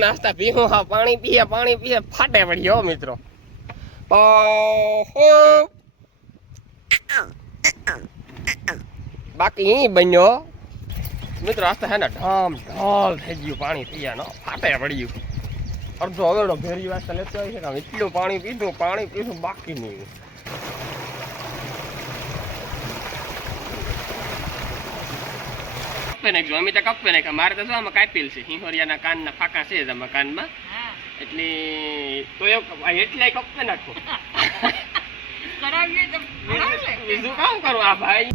નાસ્તા પીવું હા પાણી પીએ ફાટે પડ્યો મિત્રો બાકી ઈ બન્યો મિત્રો આસ્તા હે ને ઢામ ઢોલ થઈ ગયું પાણી પીયા ફાટે પડ્યું અડધો હવેડો ભેરી વાસ્તા લેતો આવી છે એટલું પાણી પીધું બાકી નહીં અમે તો કપે નાખ્યા મારે તો શું આમાં કાપેલ છે હિંહોરિયાના કાનના ફાંકા છે જ આમાં કાનમાં એટલે તો એટલાય કપે નાખો બીજું કામ કરું આ ભાઈ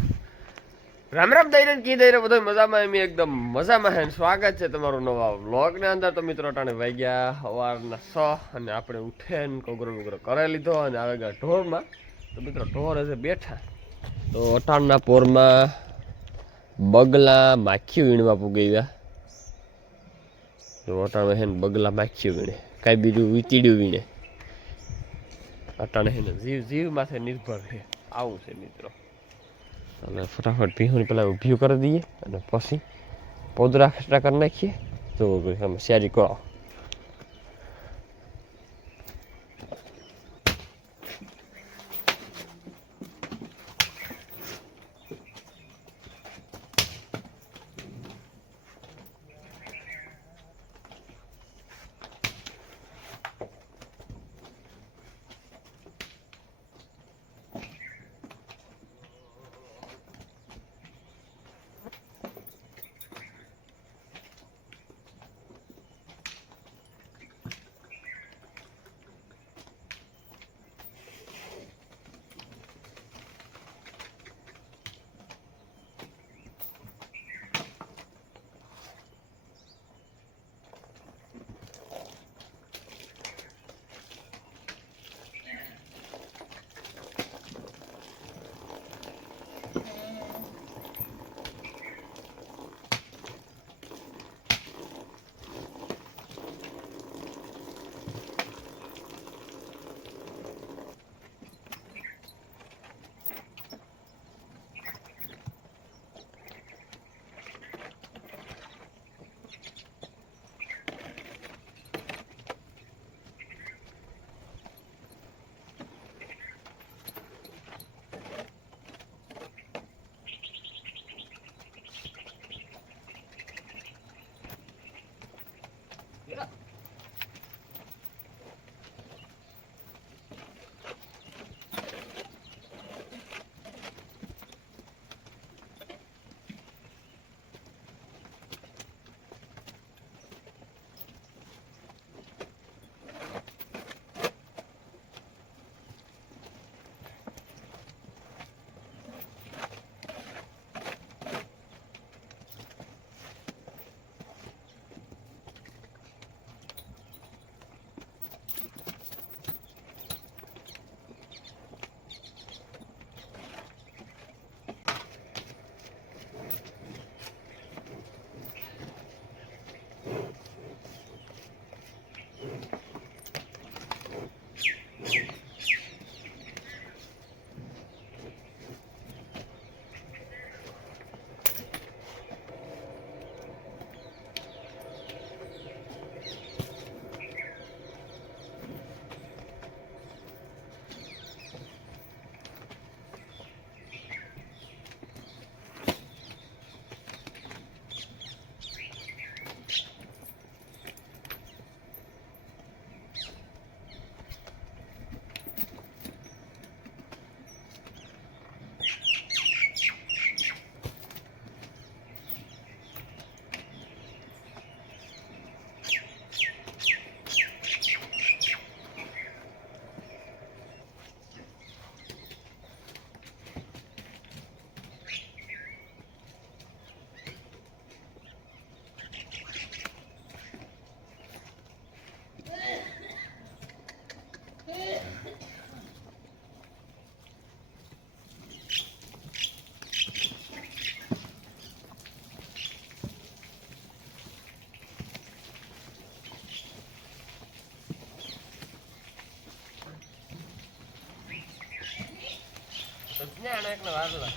રામ રામ દઈને કી દઈને બધો મજામાં એમ એકદમ મજામાં હે સ્વાગત છે તમારું નવા વ્લોગની અંદર તો મિત્રો અટાણે વાગ્યા સવારના 6 અને આપણે ઉઠે ને કોગરો કરી લીધો અને આવે ગયા ઢોરમાં તો મિત્રો ઢોર હશે બેઠા તો અટાણના પોરમાં બગલા માખીઓ વીણવા પૂગી ગયા તો અટાણે હે ને બગલા માખીઓ વીણે કાંઈ બીજું વીતીડ્યું વીણે અટાણે હે ને જીવ માથે નિર્ભર છે આવું છે મિત્રો અને ફટાફટ ભીહોની પેલા ઊભી કરી દઈએ અને પછી પોદરા ખસરા કરી નાખીએ તો તમે શેરી કરો જ્ઞાન એકનો વાગલો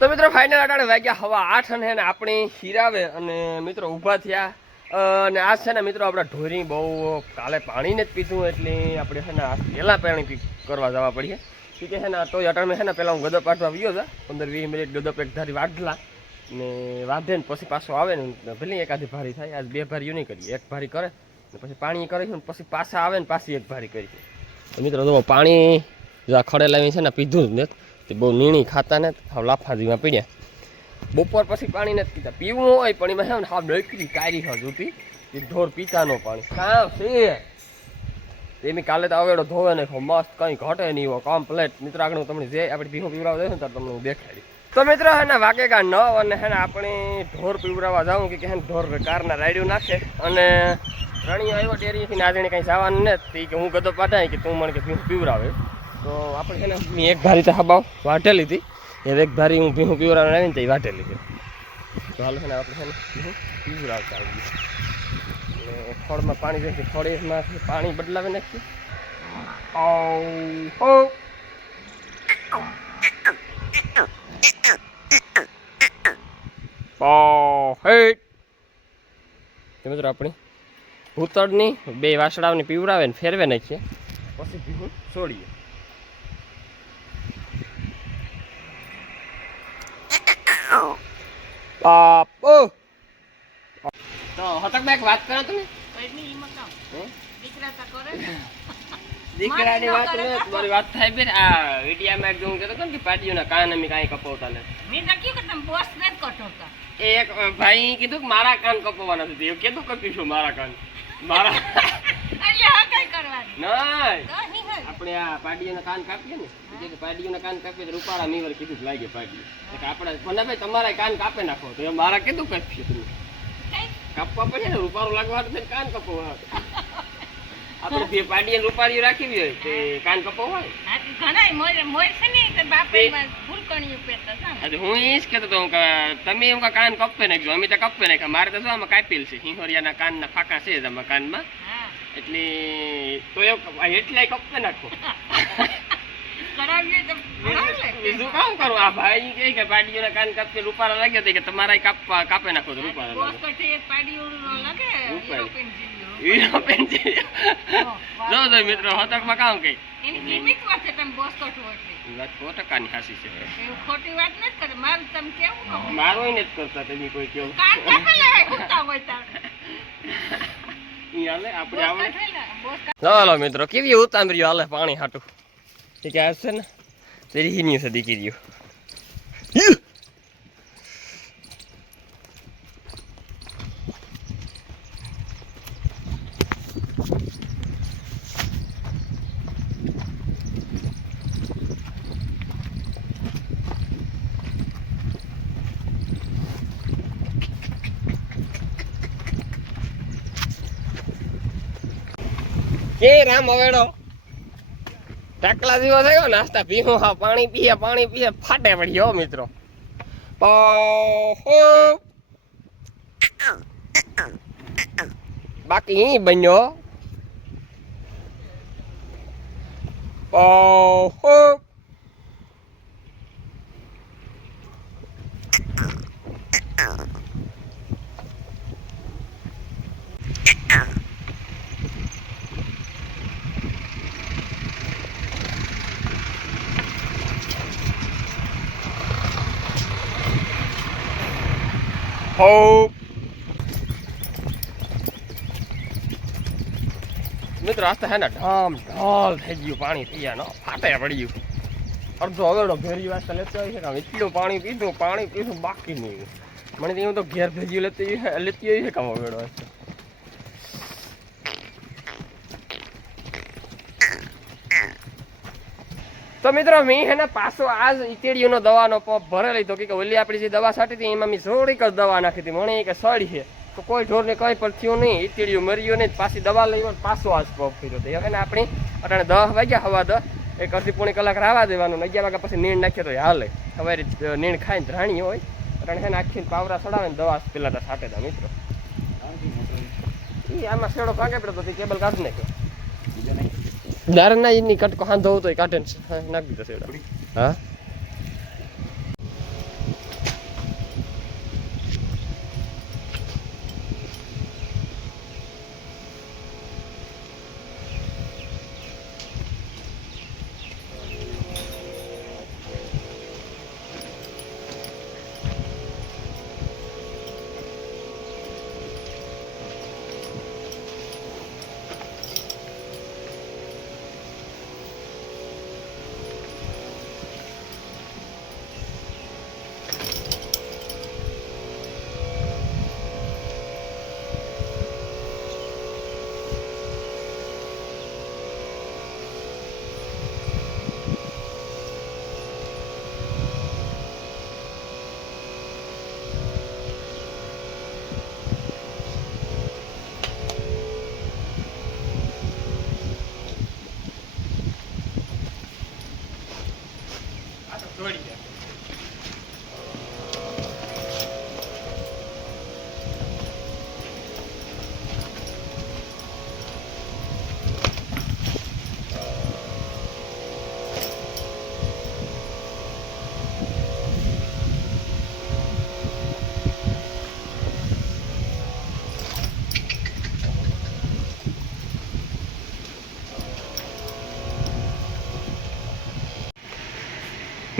તો મિત્રો ફાઇનલ અટાણે વાગ્યા હવા 8 અને ને આપણે હીરાવે અને મિત્રો ઊભા થયા અને આજ છે ને મિત્રો આપણે ઢોરી બહુ કાલે પાણીને જ પીધું એટલે આપણે છે ને પહેલાં પાણી કરવા જવા પડીએ કે છે ને તો અટાણે છે ને પહેલાં હું ગદપ વાટવા ગયો હતા 15-20 મિનિટ ગદપ એક ધારી વાટલા ને વાઢે ને પછી પાછો આવે ને ભલે એકાદી ભારી થાય આજ 2 ભારીઓ નહીં કરીએ એક ભારી કરે ને પછી પાણી કરીશું ને પછી પાછા આવે ને પાછી એક ભારી કરીશું તો મિત્રો જો પાણી જ્યાં ખડે લાવીને છે ને પીધું જ ને તે બહુ નીણી ખાતા ને હાવ લાફાજીમાં પીડ્યા બપોર પછી પાણી નથી પીતા પીવું હોય પણ એમાં છે ને હાવ ડકરી કારી હા જોતી એ ઢોર પીતાનો પાણી કાં છે એમ કાલે તો આવેડો ધોવે ને મસ્ત કંઈ ઘટે નહીં હોય કમ્પ્લેટ મિત્ર આગળ તમને જે આપણે ભીહું પીવડાવ દઈશું ને ત્યારે તમને હું દેખાડી તો મિત્રો હે ને વાગેગા 9 અને હે ને આપણે ઢોર પીવડાવવા જાઉં કે હે ને ઢોર કારના રાયડું નાખે અને રણીઓ આવ્યો ડેરીથી નાજણે કંઈ જવાનું નથી કે હું ગદો પાટાય કે તું મને કે ભીહું પીવડાવે તો આપણે છે ને મેં એક ભારી તો હબાવ વાટેલી હતી એ એક ભારી હું ભીહું પીવડાવવા આવીને તો એ વાટેલી હતી તો હાલ છે ને આપણે છે ને ભીહું પીવડાવતા આવીએ અને ખોળમાં પાણી જશે ખોળીમાંથી પાણી બદલાવી નાખીએ મિત્રો આપણી ભૂતળની 2 વાસળાઓને પીવડાવે ને ફેરવે નાખીએ પછી ભીહું છોડીએ બાપો તો હતકભાઈ એક વાત કરો તમે દીકરાની વાત ને તમારી વાત થાય બેન આ વિડિયામાં એક જોઉં કહેતો કે પાટીઓના કાન અમે કાંઈ કપાવતા નથી મેં નક્કી કે તમે બોસ ને કટોતા એક ભાઈ કીધું કે મારા કાન કપાવવાના નથી એવું કીધું કપીશું મારા કાન મારા એટલે આ કઈ કરવાનું નહીં આપણે આ પાડીઓના કાન કાપીએ ને કે પાડીઓના કાન કાપીએ તો રૂપાળા મીવર કીધું લાગે પાડી એટલે આપણે મને ભાઈ તમારા કાન કાપે નાખો તો એ મારા કીધું કાપીએ તમે કાપવા પડે ને રૂપાળું લાગવા તો કાન કપાવવા આપણે બે પાડીએ રૂપાળીઓ રાખી હોય તે કાન કપાવવા ઘણા મોર છે ને તે બાપે ભૂલકણીઓ પહેરતા હતા હું એ જ કહેતો હતો કે તમે એમ કાન કપે નાખજો અમે તો કપે નાખ્યા મારે તો શું આમાં કાપેલ છે હિંહોરિયાના કાનના ફાંકા છે જ આમાં કાનમાં એટલે તો એટલાય કપે નાખો બીજું કામ કરું આ ભાઈ કહે કે પાડીઓના કાન કાપે રૂપાળા લાગ્યો કે તમારા કાપે નાખો તો રૂપાળા મિત્રો હતકમાં કામ કઈ મારો ને જ કરતા તમે કોઈ કેવું ચાલો મિત્રો કેવી ઉતામર્યું હાલે પાણી હાટું કે આવશે ને તેરી હિની છે દીકરીઓ કે રામ હવેડો ટાકલા જેવો થયો નાસ્તા પીવું હા પાણી પીએ ફાટે પડ્યો મિત્રો બાકી બન્યો મિત્રો આસ્તે હે ને ઢામ ઢાલ થઈ ગયું પાણી થઈ ગયા ફાટે પડ્યું અડધો હવેડો ઘેરી વાસ્તે લેતો હોય છે કે એટલું પાણી પીધું બાકી નહીં મને તો એવું તો ઘેર ભેજ્યું લેતી હોય છે કામ હવેડો હશે તો મિત્રો મેં હે ને પાછો આજ ઈતેડીઓનો દવાનો પંપ ભરેલી તો કે ઓલી આપણી જે દવા છાંટી હતી એમાં મેં થોડીક જ દવા નાખી હતી મને કે સડી છે તો કોઈ ઢોરને કંઈ પણ થયું નહીં ઈતેડીઓ મર્યો નહીં પાછી દવા લઈ પાછો આજ પંપ કર્યો હતો હવે ને આપણે અટાણે 10 વાગ્યા હવા 10 એક અડધી પોણી કલાક રાવા દેવાનું 11 વાગ્યા પછી નીણ નાખીએ તો હાલે સવારે નીણ ખાઈને ધરાણી હોય અટાણે હે ને આખી પાવરા ચડાવે ને દવા પેલા તો છાંટે હતા મિત્રો એ આમાં શેડો ભાગે પડતો તો કેબલ કાઢી નાખ્યો દાર ના એની કટકો હાંધો તો કાઢે નાખી દીધો શેડો હા તોડીએ.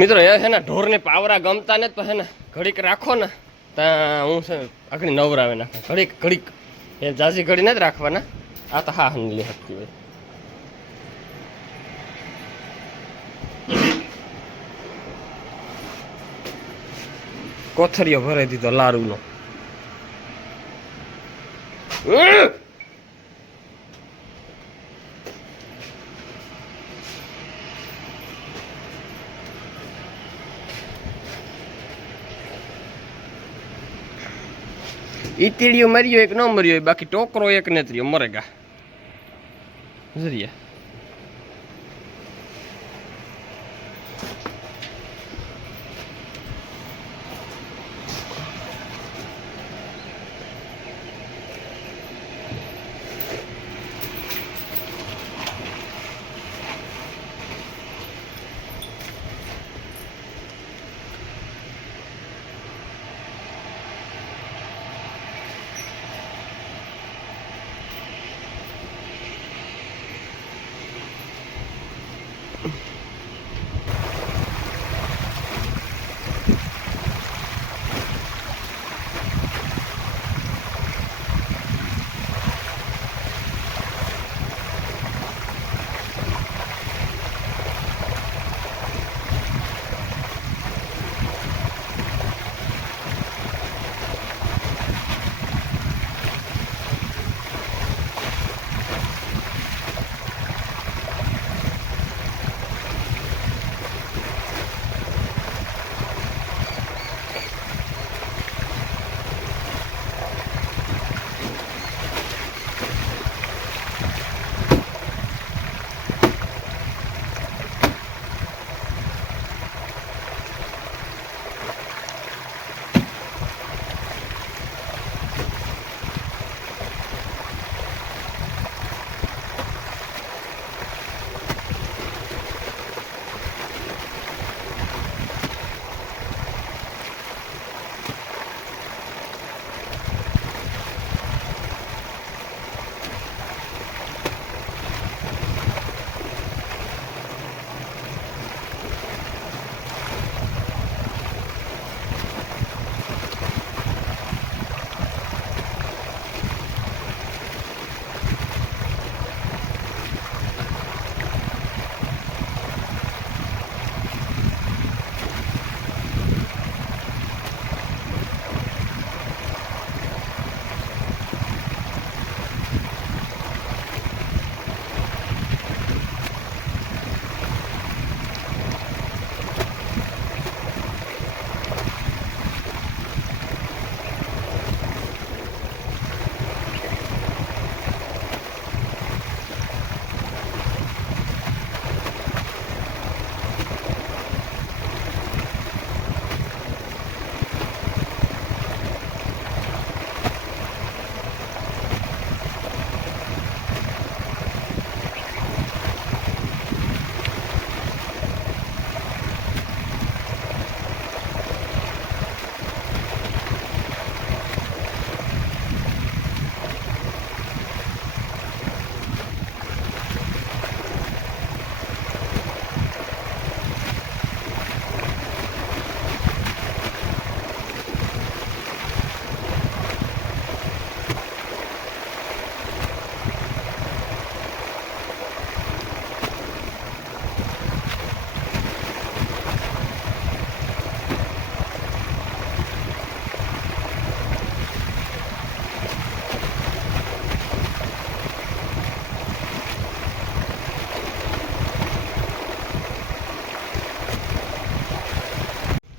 મિત્રો એ છે ને ઢોરને પાવરા ગમતા ને તો હે ને ઘડીક રાખો ને ત્યાં હું છે આગળ નવરાવે નાખે ઘડીક એ જાજી ઘડી નથી રાખવાના. આ તો હા હંગલી શકતી હોય. કોથરીઓ ભરાઈ દીધો લારૂનો. ઈતીડિયો મર્યો એક ન મર્યો, બાકી ટોકરો એક ને ત્રીયો મરેગા જરીએ.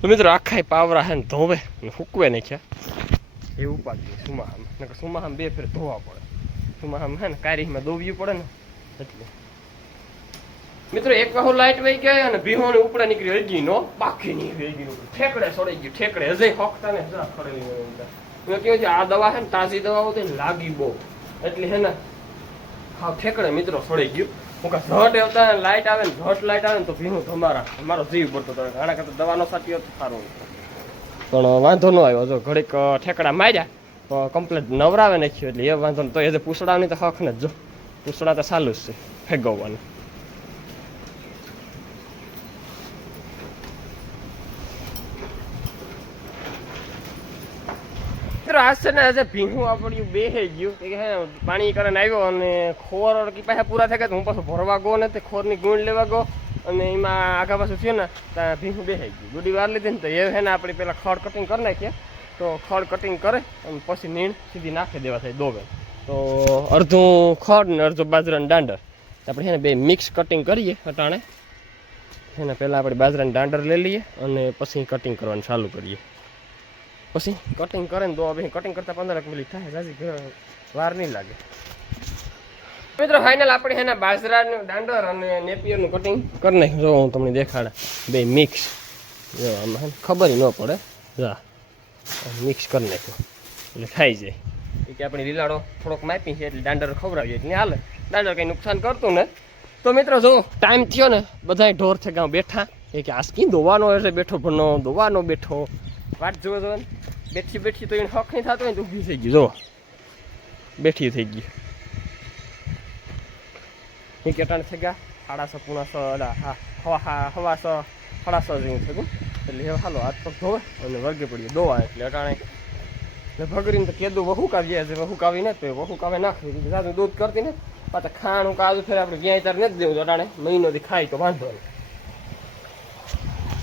તો મિત્રો આખા પાવરા હે ને ધોવે ને ફૂકવે નાખ્યા એ ઉપાડી સુમાહામ નકર સુમાહામ બે ફેર ધોવા પડે. સુમાહામ હે ને કારીમાં દોવ્યું પડે ને એટલે મિત્રો એક વાહુ લાઈટ વહી ગઈ અને ભીહોને ઉપડે નીકળી હજી નો બાકી નહીં હજી ઠેકડે સડી ગયું ઠેકડે હજે હોકતા ને જરા ખડેલી મેં કહ્યું છે આ દવા છે ને તાજી દવા હોતી ને લાગી બહુ એટલે હે ને હા ઠેકડે મિત્રો સડી ગયું હું કા ઝટ આવતા લાઈટ આવે ને ઝટ લાઈટ આવે ને તો ભીહું તમારો જીવ પડતો હતો આના કરતા દવાનો સાચી હતો સારું પણ વાંધો ન આવ્યો જો ઘડીક ઠેકડા માર્યા કમ્પ્લેટ નવરાવે નાખ્યું એટલે એ વાંધો તો એ જે પૂછડાની તો હક ને જો પૂછડા તો ચાલુ જ છે ફેગવવાનું આજ છે ને આજે ભીહું આપણું બે ગયું કે હે પાણી કરીને આવ્યો અને ખોર પાસે પૂરા થઈ ગયા હું પાછું ભરવા ગયો ને તે ખોરની ગુણ લેવા ગયો અને એમાં આગા પાછું થયું ને ત્યાં ભીહું બેસાઈ ગયું ગુડી વાર લીધી ને તો એ હે ને આપણે પેલા ખડ કટિંગ કરી નાખીએ તો ખડ કટિંગ કરે અને પછી નીણ સીધી નાખી દેવા થાય દોવે તો અડધું ખડ ને અડધું બાજરાનું દાંડર આપણે છે ને બે મિક્સ કટિંગ કરીએ અટાણે છે ને પહેલાં આપણે બાજરાનું દાંડર લઈ લઈએ અને પછી કટિંગ કરવાનું ચાલુ કરીએ પછી કટિંગ કરે ને તો હવે કટિંગ કરતાં 15 મિનિટ થાય જાજી વાર નહીં લાગે મિત્રો ફાઇનલ આપણે છે ને બાજરાનું દાંડર અને નેપિયરનું કટિંગ કરી નાખ્યું જો હું તમને દેખાડા બે મિક્સ જો આમાં ખબર ન પડે જા મિક્સ કરી નાખ્યું એટલે ખાઈ જાય કે આપણી લીલાડો થોડોક માપી છે એટલે દાંડર ખવડાવીએ એટલે હાલે દાંડર કંઈ નુકસાન કરતું ને તો મિત્રો જો ટાઈમ થયો ને બધાય ઢોર છે ગામ બેઠા એ કે આસ્કી દોવાનો એટલે બેઠો ભણો દોવાનો બેઠો વાત જોવો જો બેઠી તો એને હક નહીં થતો હોય તો ઊભી થઈ ગયું જો બેઠી થઈ ગઈ એ કેટાણ થઈ ગયા 6:30 7:30 જેવું થયું એટલે હવે હાલો હાથ પગ ધોવે અને વર્ગે પડીએ દોવા એટલે અટાણે ભગરીને તો કેદું વહુ કાવીએ છે વહુ કાવી ને તો વહુ કાવે નાખી દૂધ કરતી ને પાછા ખાણું કાજુ ફેર આપણે ક્યાંય તાર નથી દેવું અટાણે મહિનોથી ખાય તો વાંધો નહીં